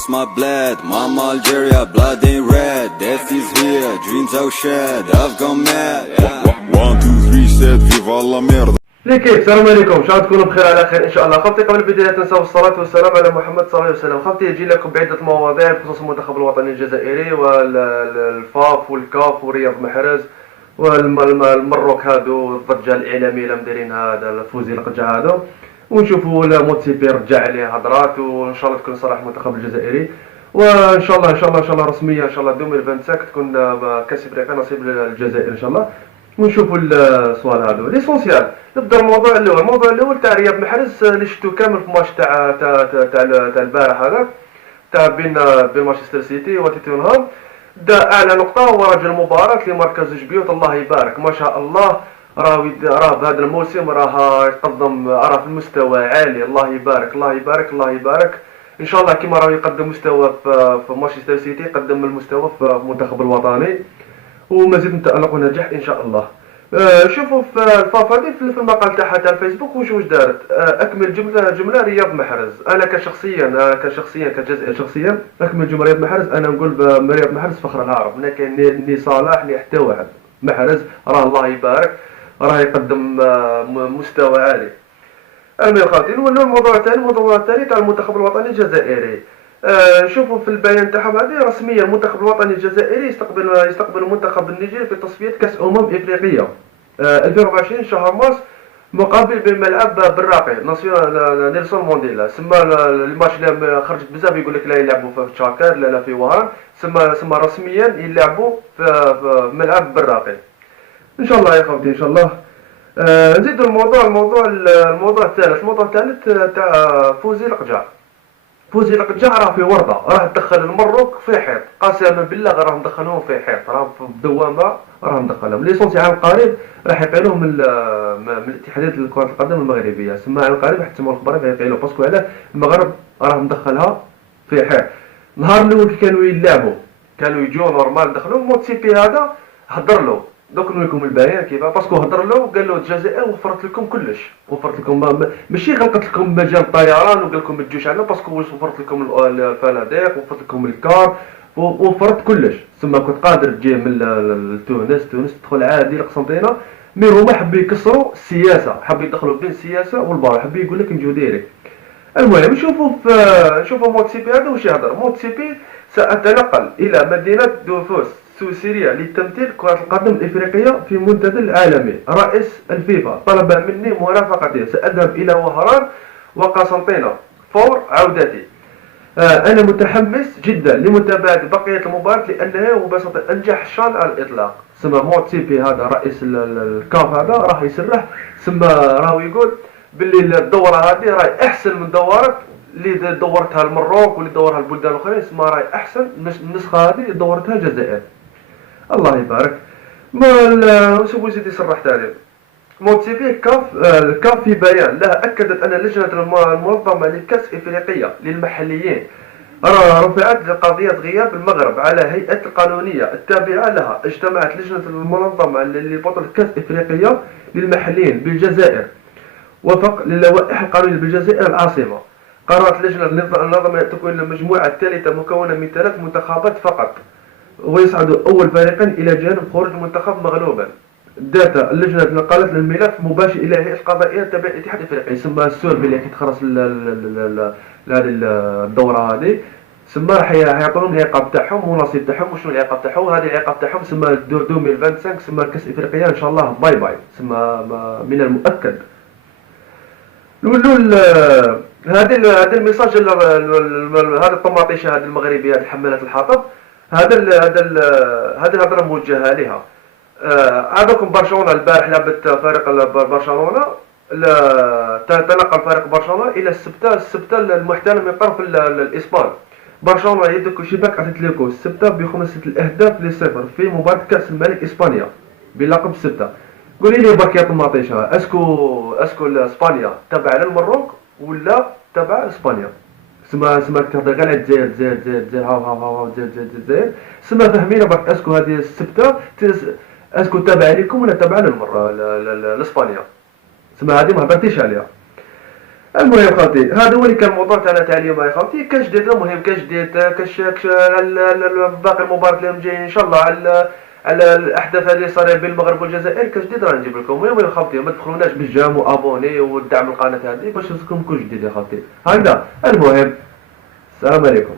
This my blood, mama Algeria, blood ain't red. Death is here, dreams are shed, I've gone mad. 1 2 3 7 viva la merde. كيف السلام عليكم، ان شاء الله تكونوا بخير على خير ان شاء الله. خاوتي قبل البدايه لا تنسوا الصلاه والسلام على محمد صلى الله عليه وسلم. خاوتي يجي لكم بعده مواضيع بخصوص المنتخب الوطني الجزائري والفاف والكاف ورياض محرز والمروك هادو الضجه الاعلاميه اللي مديرين هذا الفوزي القجع هادو، ونشوفوا موتسيبي رجع عليه هضرات، وان شاء الله تكون صراحه المنتخب الجزائري، وان شاء الله ان شاء الله ان شاء الله رسميا ان شاء الله 2025 تكون كاس افريقيا نصيب للجزائر ان شاء الله. ونشوفوا السؤال هذا ليسونسيال. نبدا الموضوع الاول تاع رياض محرز اللي شفتو كامل في ماتش تاع البارح هذا تاع بين مانشستر سيتي وتوتنهام. دا اعلى نقطه هو رجل المباراه اللي ماركا زوج بيوت، الله يبارك ما شاء الله. راه بهذا الموسم راه يقدم، راه في المستوى عالي، الله يبارك الله يبارك الله يبارك. ان شاء الله كما راه يقدم مستوى في مانشستر سيتي يقدم المستوى في المنتخب الوطني، ومزيد من تألق ونجاح ان شاء الله. شوفوا في الفاف هذه في المقال تاعها تاع الفيسبوك واش دارت. اكمل جمله رياض محرز. انا كشخصيا كجزائر شخصيا اكمل جمله رياض محرز. انا نقول رياض محرز فخر العرب، هنا كاين ني صلاح ني حتى واحد. محرز راه الله يبارك راه يقدم مستوى عالي. المهم خاوتي نولوا الموضوع الثاني تاع المنتخب الوطني الجزائري. شوفوا في البيان تاعهم هذه رسميا المنتخب الوطني الجزائري يستقبل المنتخب النيجيري في تصفيات كاس افريقيا 2024 شهر مارس، مقابل بالملعب بالراقي نيلسون مونديلا. سما الماتش اللي خرجت بزاف يقول لك لا يلعبوا في تشاكر لا في وهران، سما رسميا يلعبوا في ملعب بالراقي ان شاء الله يا خوتي ان شاء الله. نزيدوا الموضوع الثالث تاع فوزي القجع. فوزي القجع راه في ورطه، راه دخل المروك في حيط، قسما بالله راه مدخلهم في حيط، راه في الدوامه راه مدخلهم. ليسونسي عام قريب راح يقيلوه من الاتحاديه كره القدم المغربيه، سما عام قريب حتى الخبراء يقيلوه باسكو علاه المغرب راه مدخلها في حيط. النهار الاول كانوا يلعبوا كانوا يجوا نورمال دخلوا موتسيبي هذا هضر له. دوك نقول لكم البيان كيفاه، باسكو هضر له وقال له الجزائر وفرت لكم كلش، وفرت لكم ماشي غلقت لكم مجال الطيران وقال لكم ما تجوش عندنا، باسكو وفرت لكم الفنادق وفرت لكم الكار وفرت كلش. ثم كنت قادر تجي من تونس تدخل عادي لقسنطينه، مي هما حبوا يكسروا السياسه، حبوا يدخلوا بين السياسه والبار، حبوا يقول لك نجيو ديريكت. المهم شوفوا موتسيبي هذا واش يهضر. موتسيبي سأتنقل إلى مدينة دوفوس سويسريا لتمثيل كرة القدم الإفريقية في منتدى العالمي. رئيس الفيفا طلب مني مرافقته، سأذهب إلى وهران وقسنطينة فور عودتي. أنا متحمس جدا لمتابعة بقية المباراة لأنها مباشرة أنجح شان على الإطلاق. سما موتسيبي هذا رئيس الكاف هذا راح يسرح، سما راهو يقول باللي الدورة هذه راهي أحسن من دورات اللي دورتها المروك واللي دورها البلدان الاخرين، سما راهي احسن النسخه هذه اللي دورتها الجزائر. الله يبارك. ما شوفوا يزيد يصرح ثاني موتسيبي. الكاف في بيان لها اكدت ان اللجنه المنظمه لكاس افريقيا للمحليين رفعت قضيه غياب المغرب على هيئه القانونيه التابعه لها. اجتمعت لجنه المنظمه لبطوله كاس افريقيا للمحليين بالجزائر وفق للوائح القانونيه بالجزائر العاصمه. قررت لجنة النظام أن تكون المجموعة الثالثة مكونة من 3 منتخبات فقط، ويصعد أول فريقين إلى جانب خروج المنتخب مغلوبا. داتا اللجنة نقلت الملف مباشر إلى هيئة القضائية تبع الاتحاد الإفريقي، سما السوربي اللي كيتخلص لهذه الدورة هذه، سما راح يعطونهم العقاب تاعهم والنصيب تاعهم وشنو العقاب تاعهم. هذه العقاب تاعهم سما الدور 2025 سما كأس إفريقيا إن شاء الله باي باي، سما من المؤكد. نقولوا هذا الميساج هذا الطماطيشه هذه المغربيه هذه حمالات الحطب، هذا الهضره موجهه لها. هذاكم برشلونه البارح لعبت فريق برشلونه، تنقل فريق برشلونه الى السبته المحتل من طرف الاسبان. برشلونه يدك شباك اتلتيكو السبته ب5 الاهداف ل0 في مباراه كاس الملك اسبانيا بلقب السبته. قولي لي برك يا طماطيشه، اسكو اسبانيا تبع للمروك ولا تبع اسبانيا؟ سما تهضر غير على الجزائر هاو الجزائر. سما فهمينا برك اسكو هذه السبته اسكو تابعه لكم ولا تابعه لاسبانيا؟ سما هذه ما هضرتيش عليها. المهم خالتي هذا هو اللي كان الموضوع تاعنا تاع اليوم يا خالتي. كاش جديد المهم كاش جديد كاش باقي المباريات اللي هم جايين ان شاء الله على الاحداث هذه صاريه بين المغرب والجزائر كاش جديد راه نجيب لكم. المهم يا خالتي ما تبخلوناش بالجام وابوني ودعم القناه هذه باش يوصلكم كل جديد يا خالتي. هكذا المهم السلام عليكم.